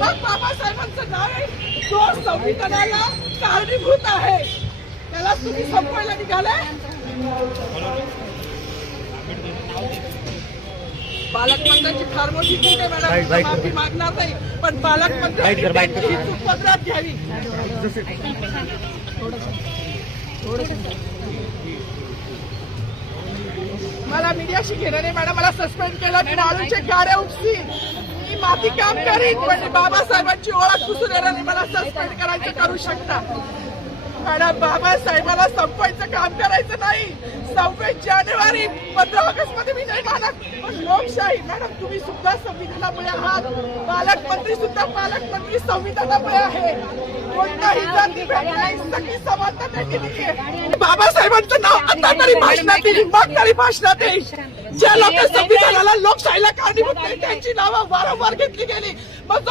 मग बाबासाहेबांचं नाव आहे जो संविधानाला कारणीभूत आहे, त्याला तुम्ही संपवायला निघालाय. पालकमंत्र्यांची फार मोठी चूक आहे मॅडम, माफी मागणार नाही, पण पालकमंत्र्यांची ही चूक पदरात घ्यावी. मला मीडियाशी घेणं नाही मॅडम, मला सस्पेंड केलं, मी वाळूचे गाड्या उपसी, मी माती काम करीन, पण बाबासाहेबांची ओळख पुसून येणार नाही. मला सस्पेंड करायचं करू शकता मॅडम. बाबासाहेबाला संपवायचं काम करायचं नाही. 26 जानेवारी 15 ऑगस्ट मध्ये मी नाही मानत, पण लोकशाही मॅडम तुम्ही सुद्धा संविधानामुळे आहात, पालकमंत्री सुद्धा पालकमंत्री संविधानामुळे आहे. कोणताही जाती भेद नाही, सगळी समानता भेटलेली आहे. बाबासाहेबांचं नाव आता तरी भाषणात येईल, मग तरी भाषणात येईल. ज्या लोक संविधानाला लोकशाहीला कारणीभूत नाही त्यांची नावं वारंवार घेतली गेली. मग